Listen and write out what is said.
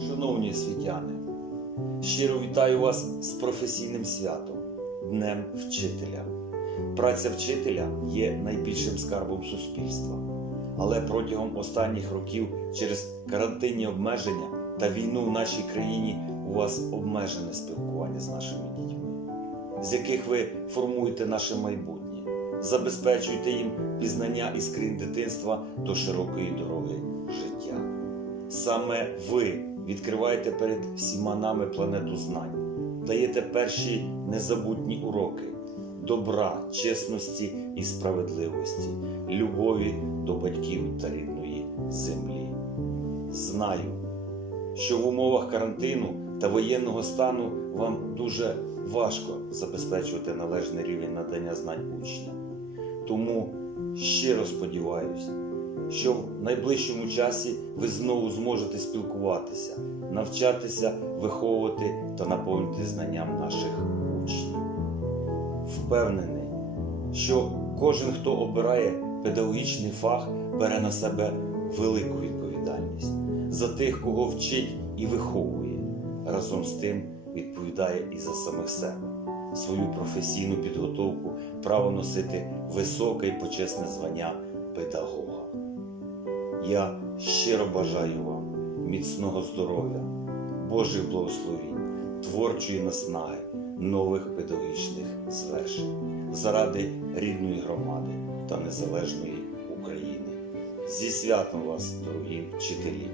Шановні освітяни, щиро вітаю вас з професійним святом Днем Вчителя. Праця вчителя є найбільшим скарбом суспільства. Але протягом останніх років через карантинні обмеження та війну в нашій країні у вас обмежене спілкування з нашими дітьми, з яких ви формуєте наше майбутнє, забезпечуєте їм пізнання і скрін дитинства до широкої дороги життя. Саме ви відкриваєте перед всіма нами планету знань, даєте перші незабутні уроки добра, чесності і справедливості, любові до батьків та рідної землі. Знаю, що в умовах карантину та воєнного стану вам дуже важко забезпечувати належний рівень надання знань учням. Тому щиро сподіваюся, що в найближчому часі ви знову зможете спілкуватися, навчатися, виховувати та наповнити знанням наших учнів. Впевнений, що кожен, хто обирає педагогічний фах, бере на себе велику відповідальність за тих, кого вчить і виховує. Разом з тим відповідає і за самих себе, свою професійну підготовку, право носити високе і почесне звання педагога. Я щиро бажаю вам міцного здоров'я, Божих благословінь, творчої наснаги, нових педагогічних звершень заради рідної громади та незалежної України. Зі святом вас, дорогі вчителі!